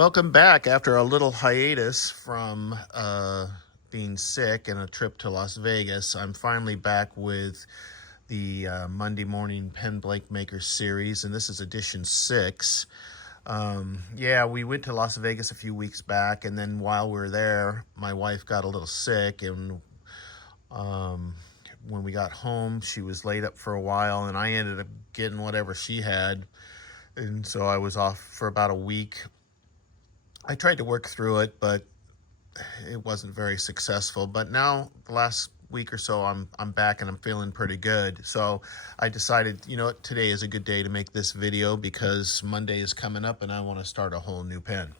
Welcome back after a little hiatus from being sick and a trip to Las Vegas. I'm finally back with the Monday Morning Pen Blank Maker series, and this is edition 6. Yeah, we went to Las Vegas a few weeks back, and then while we were there, my wife got a little sick, and when we got home, she was laid up for a while, and I ended up getting whatever she had, and so I was off for about a week. I tried to work through it, but it wasn't very successful. But now, the last week or so, I'm back and I'm feeling pretty good. So I decided, you know what, today is a good day to make this video because Monday is coming up and I want to start a whole new pen.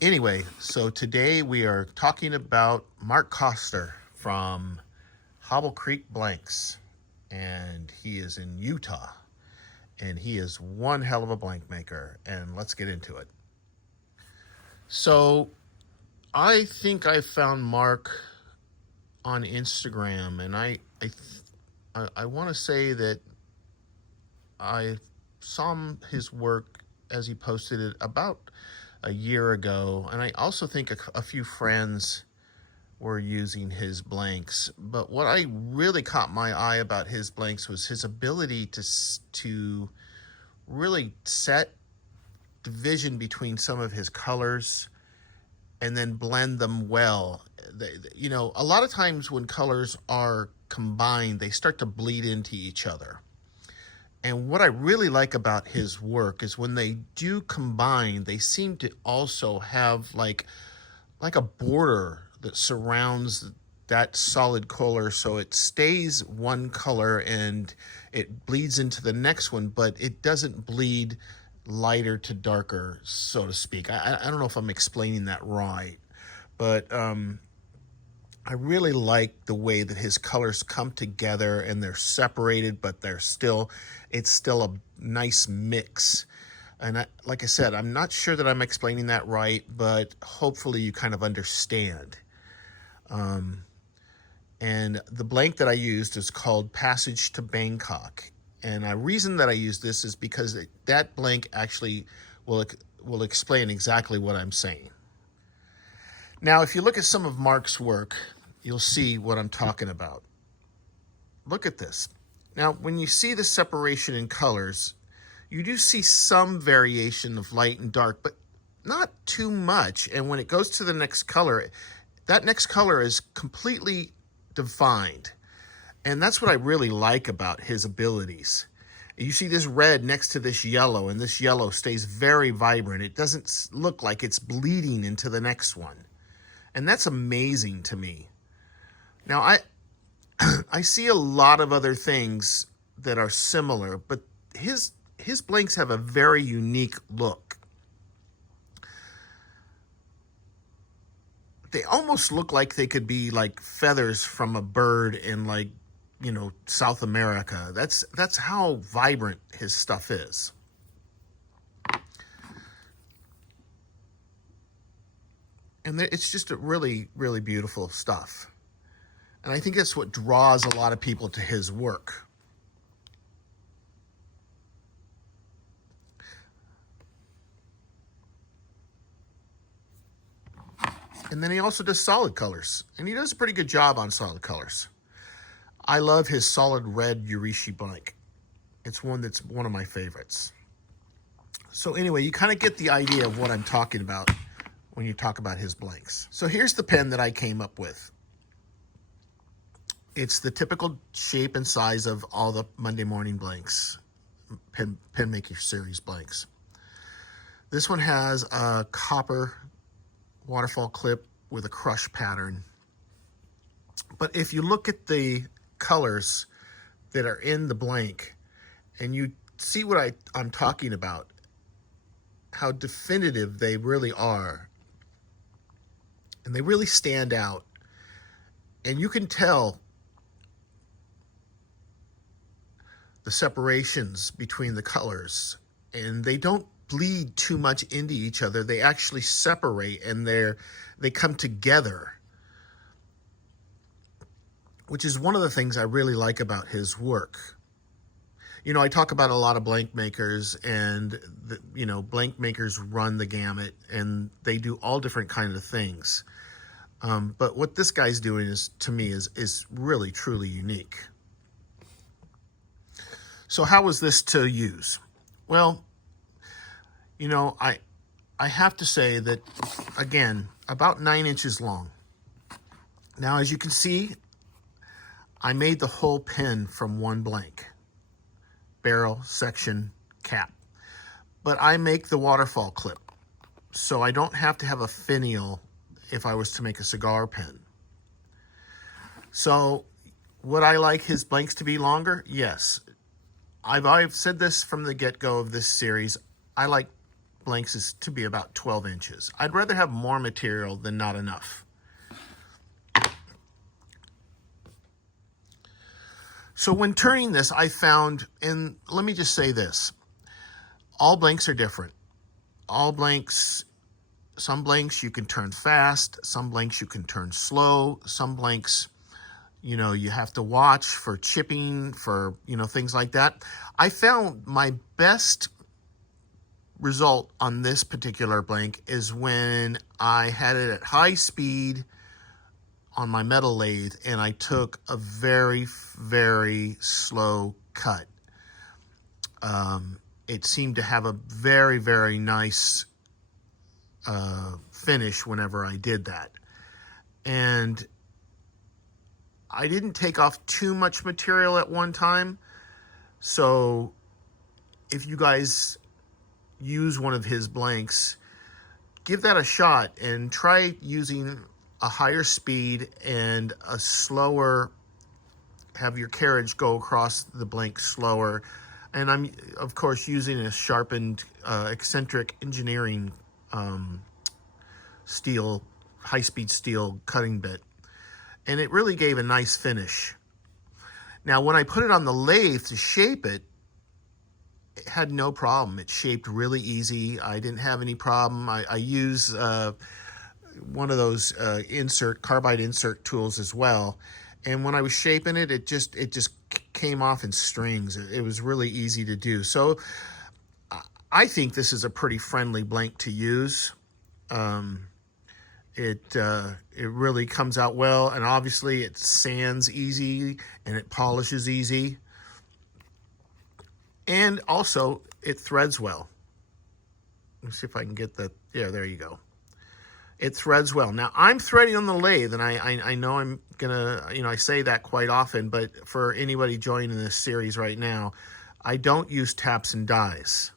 Anyway, so today we are talking about Mark Koster from Hobble Creek Blanks, and he is in Utah, and he is one hell of a blank maker, and let's get into it. So I think I found Mark on Instagram, and I want to say that I saw his work as he posted it about a year ago, and I also think a few friends were using his blanks. But what I really caught my eye about his blanks was his ability to really set division between some of his colors and then blend them well. You know, a lot of times when colors are combined, they start to bleed into each other. And what I really like about his work is when they do combine, they seem to also have like a border that surrounds that solid color, so it stays one color and it bleeds into the next one, but it doesn't bleed lighter to darker, so to speak. I don't know if I'm explaining that right, but I really like the way that his colors come together and they're separated, but it's still a nice mix. And like I said, I'm not sure that I'm explaining that right, but hopefully you kind of understand. And the blank that I used is called Passage to Bangkok. And the reason that I use this is because that blank actually will explain exactly what I'm saying. Now, if you look at some of Mark's work, you'll see what I'm talking about. Look at this. Now, when you see the separation in colors, you do see some variation of light and dark, but not too much. And when it goes to the next color, that next color is completely defined. And that's what I really like about his abilities. You see this red next to this yellow, and this yellow stays very vibrant. It doesn't look like it's bleeding into the next one. And that's amazing to me. Now, I see a lot of other things that are similar, but his blanks have a very unique look. They almost look like they could be like feathers from a bird in, like, you know, South America. That's how vibrant his stuff is. And it's just a really, really beautiful stuff. And I think that's what draws a lot of people to his work. And then he also does solid colors. And he does a pretty good job on solid colors. I love his solid red Urishi blank. It's one of my favorites. So anyway, you kind of get the idea of what I'm talking about when you talk about his blanks. So here's the pen that I came up with. It's the typical shape and size of all the Monday Morning Blanks, Pen Maker Series blanks. This one has a copper waterfall clip with a crush pattern. But if you look at the colors that are in the blank and you see what I'm talking about, how definitive they really are, and they really stand out, and you can tell the separations between the colors, and they don't bleed too much into each other. They actually separate, and they come together, which is one of the things I really like about his work. I talk about a lot of blank makers, and blank makers run the gamut, and they do all different kinds of things. But what this guy's doing is, to me, is really truly unique. So how was this to use? Well, I have to say that, again, about 9 inches long. Now, as you can see, I made the whole pen from one blank. Barrel, section, cap. But I make the waterfall clip, so I don't have to have a finial if I was to make a cigar pen. So would I like his blanks to be longer? Yes. I've said this from the get-go of this series. I like blanks to be about 12 inches. I'd rather have more material than not enough. So when turning this, I found, and let me just say this, all blanks are different. All blanks, some blanks you can turn fast, some blanks you can turn slow, some blanks, you have to watch for chipping, for, things like that. I found my best result on this particular blank is when I had it at high speed on my metal lathe, and I took a very, very slow cut. It seemed to have a very, very nice finish whenever I did that. And I didn't take off too much material at one time. So if you guys use one of his blanks, give that a shot and try using a higher speed and a slower, have your carriage go across the blank slower. And I'm, of course, using a sharpened eccentric engineering steel, high-speed steel cutting bit. And it really gave a nice finish. Now, when I put it on the lathe to shape it, it had no problem. It shaped really easy. I didn't have any problem. I use one of those carbide insert tools as well. And when I was shaping it, it just came off in strings. It was really easy to do. So I think this is a pretty friendly blank to use. It really comes out well, and obviously it sands easy and it polishes easy. And also it threads well. Let's see if I can get that. Yeah, there you go. It threads well. Now, I'm threading on the lathe, and I know I'm gonna, I say that quite often, but for anybody joining this series right now, I don't use taps and dies.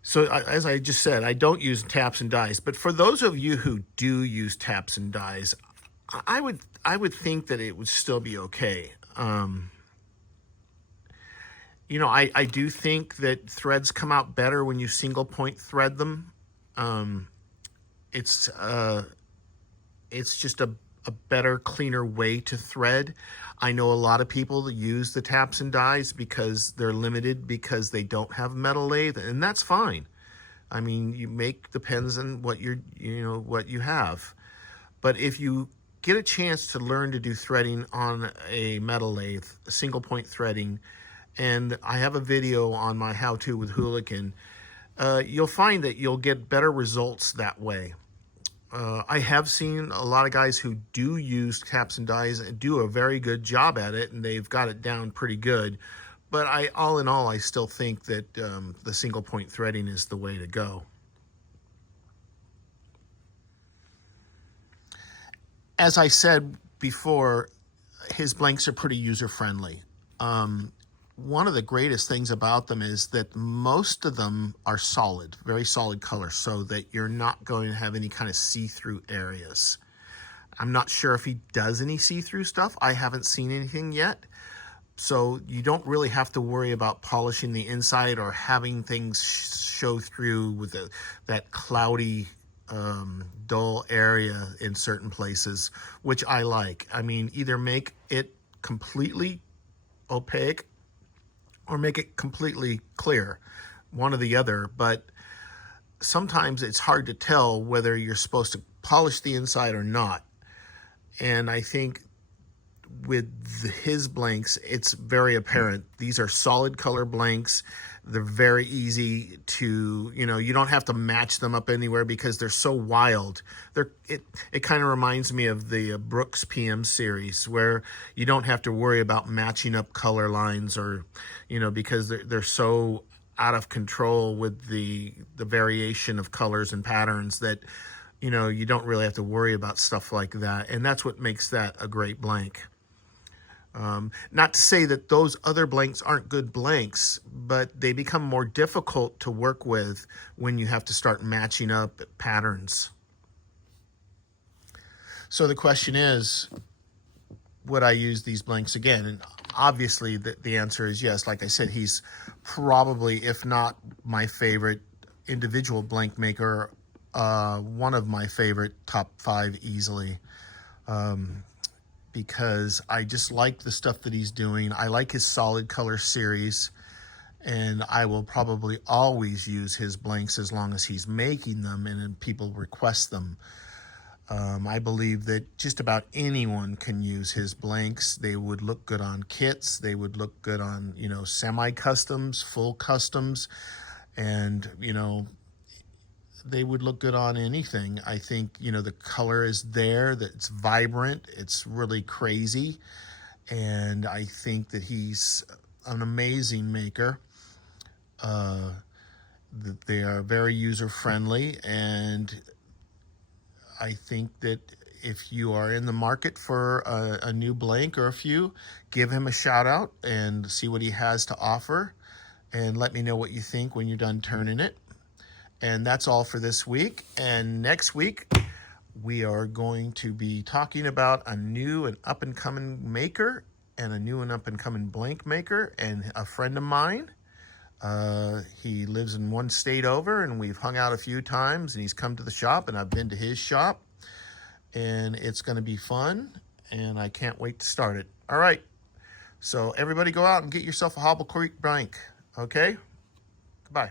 So as I just said, I don't use taps and dies. But for those of you who do use taps and dies, I would think that it would still be okay. I do think that threads come out better when you single point thread them. It's just a better, cleaner way to thread. I know a lot of people that use the taps and dies because they're limited because they don't have a metal lathe, and that's fine. I mean, you make the pens and what what you have. But if you get a chance to learn to do threading on a metal lathe, single point threading, and I have a video on my how-to with Hooligan, you'll find that you'll get better results that way. I have seen a lot of guys who do use taps and dies and do a very good job at it, and they've got it down pretty good. But all in all, I still think that the single point threading is the way to go. As I said before, his blanks are pretty user-friendly. One of the greatest things about them is that most of them are solid, very solid color, so that you're not going to have any kind of see-through areas. I'm not sure if he does any see-through stuff. I haven't seen anything yet. So you don't really have to worry about polishing the inside or having things show through with that cloudy, dull area in certain places, which I like. I mean, either make it completely opaque or make it completely clear, one or the other. But sometimes it's hard to tell whether you're supposed to polish the inside or not. And I think his blanks, it's very apparent. These are solid color blanks. They're very easy to, you don't have to match them up anywhere because they're so wild. It kind of reminds me of the Brooks PM series, where you don't have to worry about matching up color lines, or, because they're so out of control with the variation of colors and patterns that, you don't really have to worry about stuff like that. And that's what makes that a great blank. Not to say that those other blanks aren't good blanks, but they become more difficult to work with when you have to start matching up patterns. So the question is, would I use these blanks again? And obviously the answer is yes. Like I said, he's probably, if not my favorite individual blank maker, one of my favorite top 5 easily. Because I just like the stuff that he's doing. I like his solid color series, and I will probably always use his blanks as long as he's making them and people request them. I believe that just about anyone can use his blanks. They would look good on kits. They would look good on, semi-customs, full customs, and, they would look good on anything. I think, the color is there, that it's vibrant, it's really crazy, and I think that he's an amazing maker. That they are very user-friendly, and I think that if you are in the market for a new blank or a few, give him a shout out and see what he has to offer, and let me know what you think when you're done turning it. And that's all for this week. And next week, we are going to be talking about a new and up-and-coming maker and a new and up-and-coming blank maker, and a friend of mine. He lives in one state over, and we've hung out a few times, and he's come to the shop, and I've been to his shop, and it's going to be fun, and I can't wait to start it. All right, so everybody go out and get yourself a Hobble Creek blank, okay? Goodbye.